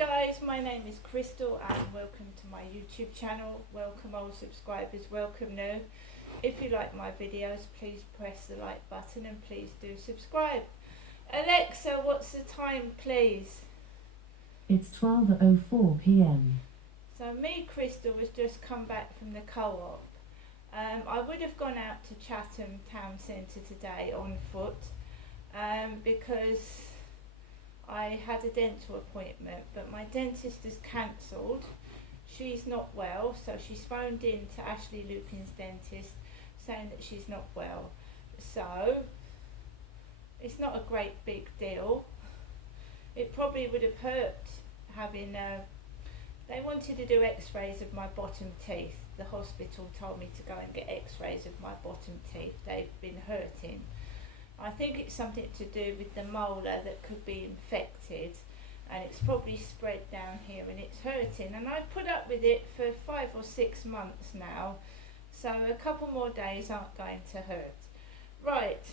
guys, my name is Crystal and welcome to my YouTube channel. Welcome old subscribers, welcome new. If you like my videos, please press the like button and please do subscribe. Alexa, what's the time please? It's 12:04 p.m. So me, Crystal, has just come back from the co-op. I would have gone out to Chatham Town Centre today on foot because I had a dental appointment, but my dentist has cancelled. She's not well, so she's phoned in to Ashley Lupin's dentist saying that she's not well. So it's not a great big deal. It probably would have hurt having they wanted to do x-rays of my bottom teeth. The hospital told me to go and get x-rays of my bottom teeth. They've been hurting. I think it's something to do with the molar that could be infected, and it's probably spread down here and it's hurting, and I've put up with it for 5 or 6 months now, so a couple more days aren't going to hurt. Right,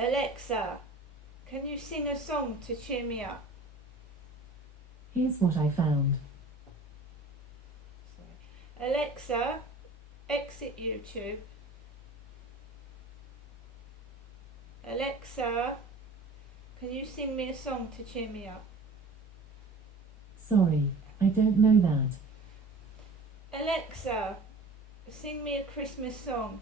Alexa, can you sing a song to cheer me up? Here's what I found. Sorry. Alexa, exit YouTube. Alexa, can you sing me a song to cheer me up? Sorry, I don't know that. Alexa, sing me a Christmas song.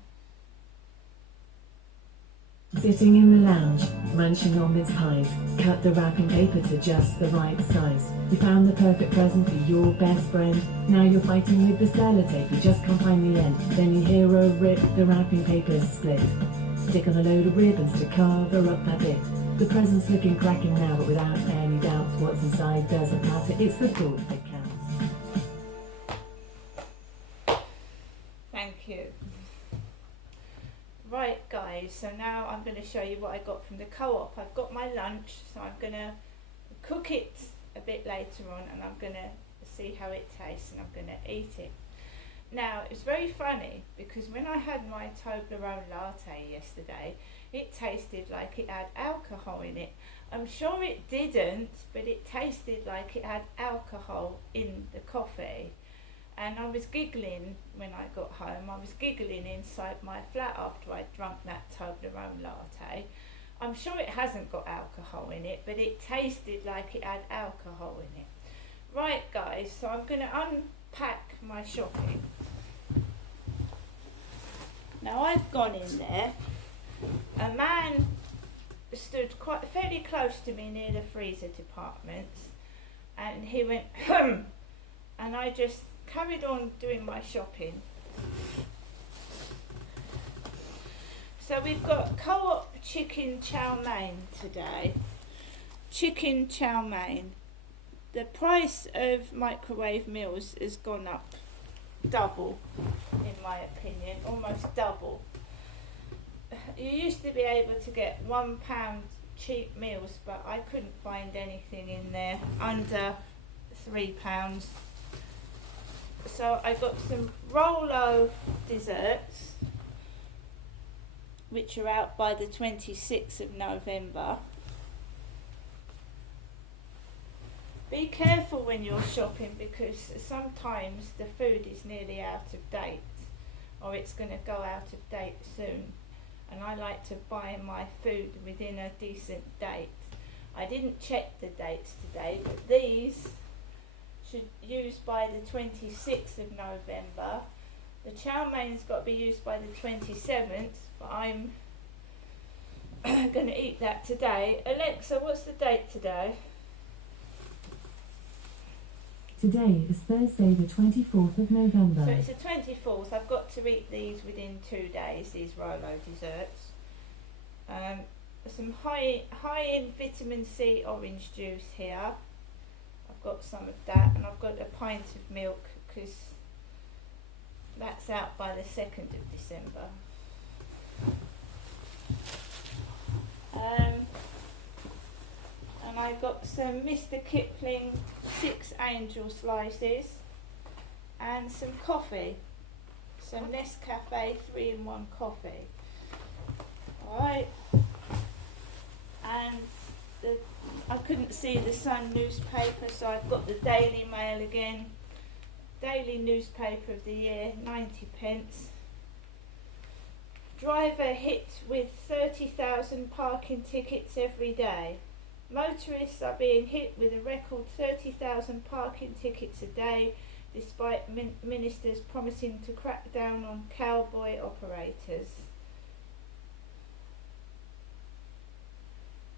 Sitting in the lounge, munching on mince pies, cut the wrapping paper to just the right size. You found the perfect present for your best friend. Now you're fighting with the sellotape, you just can't find the end. Then you hear a rip, the wrapping paper's split. Stick on a load of ribbons to cover up that bit. The present's looking cracking now, but without any doubts, what's inside doesn't matter, it's the thought that counts. Thank you. Right guys, so now I'm going to show you what I got from the co-op. I've got my lunch, so I'm going to cook it a bit later on, and I'm going to see how it tastes, and I'm going to eat it. Now, it's very funny because when I had my Toblerone latte yesterday, it tasted like it had alcohol in it. I'm sure it didn't, but it tasted like it had alcohol in the coffee. And I was giggling when I got home. I was giggling inside my flat after I'd drunk that Toblerone latte. I'm sure it hasn't got alcohol in it, but it tasted like it had alcohol in it. Right guys, so I'm going to unpack my shopping. Now I've gone in there. A man stood fairly close to me near the freezer departments, and he went and I just carried on doing my shopping. So we've got co-op chicken chow mein today. Chicken chow mein. The price of microwave meals has gone up double, in my opinion, almost double. You used to be able to get £1 cheap meals, but I couldn't find anything in there under £3. So I got some Rolo desserts, which are out by the 26th of November. Be careful when you're shopping because sometimes the food is nearly out of date, or it's going to go out of date soon, and I like to buy my food within a decent date. I didn't check the dates today, but these should use by the 26th of November. The chow mein's got to be used by the 27th, but I'm going to eat that today. Alexa, what's the date today? Today is Thursday the 24th of November. So it's the 24th. I've got to eat these within 2 days, these Rolo desserts. Some high in vitamin C orange juice here. I've got some of that, and I've got a pint of milk because that's out by the 2nd of December. And I got some Mr. Kipling 6 Angel slices and some coffee, some Nescafe 3-in-1 coffee. Alright, and the I couldn't see the Sun newspaper, so I've got the Daily Mail again. Daily newspaper of the year, 90p. Driver hit with 30,000 parking tickets every day. Motorists are being hit with a record 30,000 parking tickets a day, despite ministers promising to crack down on cowboy operators.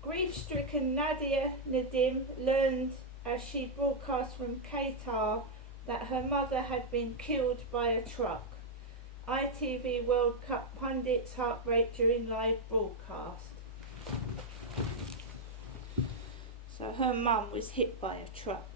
Grief-stricken Nadia Nadim learned as she broadcast from Qatar that her mother had been killed by a truck. ITV World Cup pundits heartbreak during live broadcast. So her mum was hit by a truck.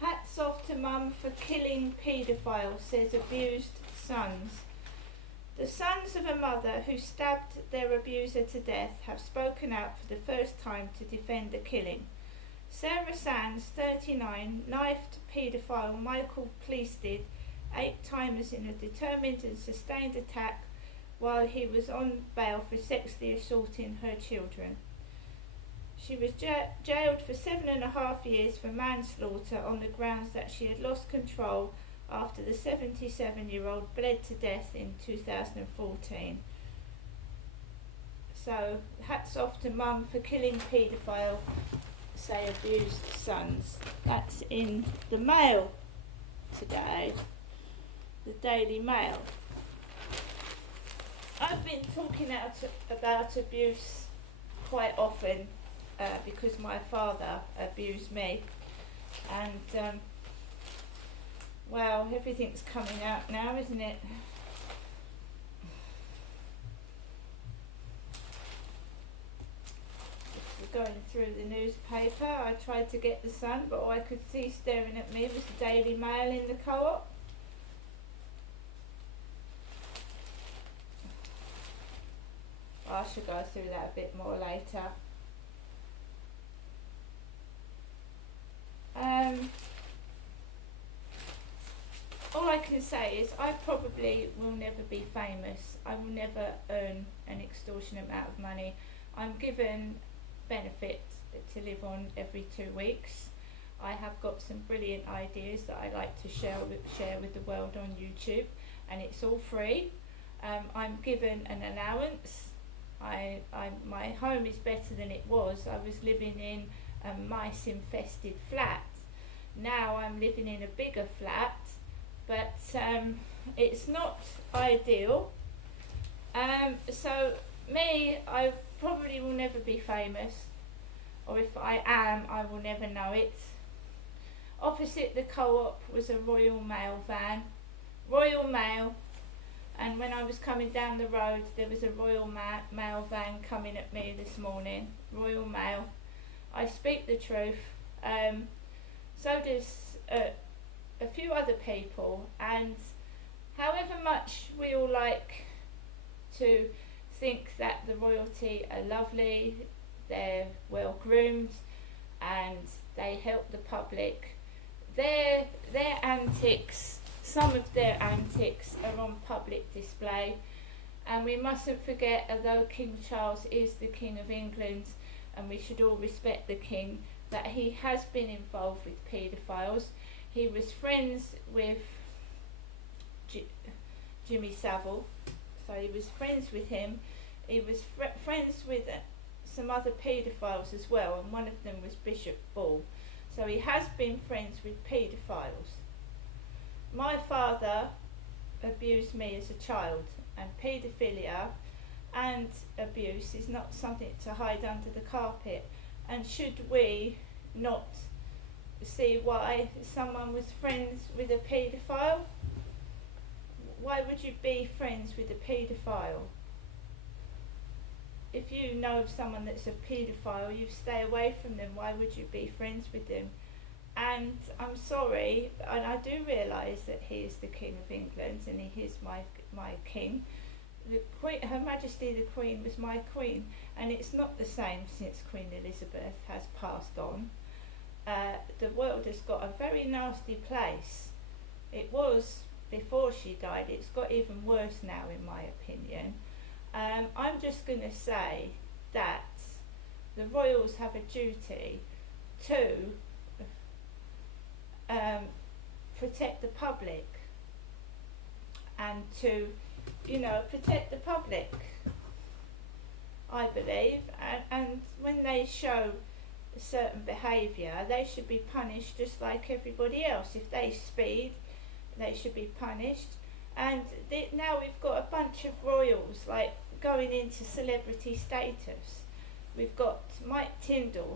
Hats off to mum for killing paedophile, says abused sons. The sons of a mother who stabbed their abuser to death have spoken out for the first time to defend the killing. Sarah Sands, 39, knifed paedophile Michael Pleasted 8 times in a determined and sustained attack while he was on bail for sexually assaulting her children. She was jailed for 7.5 years for manslaughter on the grounds that she had lost control after the 77-year-old bled to death in 2014. So, hats off to mum for killing paedophile, say abused sons. That's in the Mail today, the Daily Mail. I've been talking about abuse quite often because my father abused me, and well, everything's coming out now, isn't it? Going through the newspaper, I tried to get the Sun, but all I could see staring at me was the Daily Mail in the Co-op. I should go through that a bit more later. All I can say is I probably will never be famous. I will never earn an extortionate amount of money. I'm given benefit to live on every 2 weeks. I have got some brilliant ideas that I like to share with the world on YouTube, and it's all free. I'm given an allowance. My home is better than it was. I was living in a mice infested flat. Now I'm living in a bigger flat, but it's not ideal. So me, I probably will never be famous, or if I am, I will never know it. Opposite the Co-op was a Royal Mail van, Royal Mail, and when I was coming down the road there was a Royal Mail van coming at me this morning. Royal Mail. I speak the truth. So does a few other people, and however much we all like to think that the royalty are lovely, they're well groomed and they help the public, their antics, some of their antics are on public display, and we mustn't forget, although King Charles is the King of England and we should all respect the King, that he has been involved with paedophiles. He was friends with Jimmy Savile, so he was friends with him. He was friends with some other paedophiles as well, and one of them was Bishop Bull. So he has been friends with paedophiles. My father abused me as a child, and paedophilia and abuse is not something to hide under the carpet. And should we not see why someone was friends with a paedophile? Why would you be friends with a paedophile? If you know of someone that's a paedophile, you stay away from them. Why would you be friends with them? And I'm sorry, and I do realise that he is the King of England and he is my king. The Queen, Her Majesty the Queen, was my queen, and it's not the same since Queen Elizabeth has passed on. The world has got a very nasty place It was before she died. It's got even worse now, in my opinion. I'm just going to say that the royals have a duty to protect the public and to, protect the public, I believe. And when they show certain behaviour, they should be punished just like everybody else. If they speed, they should be punished. And now we've got a bunch of royals like going into celebrity status. We've got Mike Tyndall,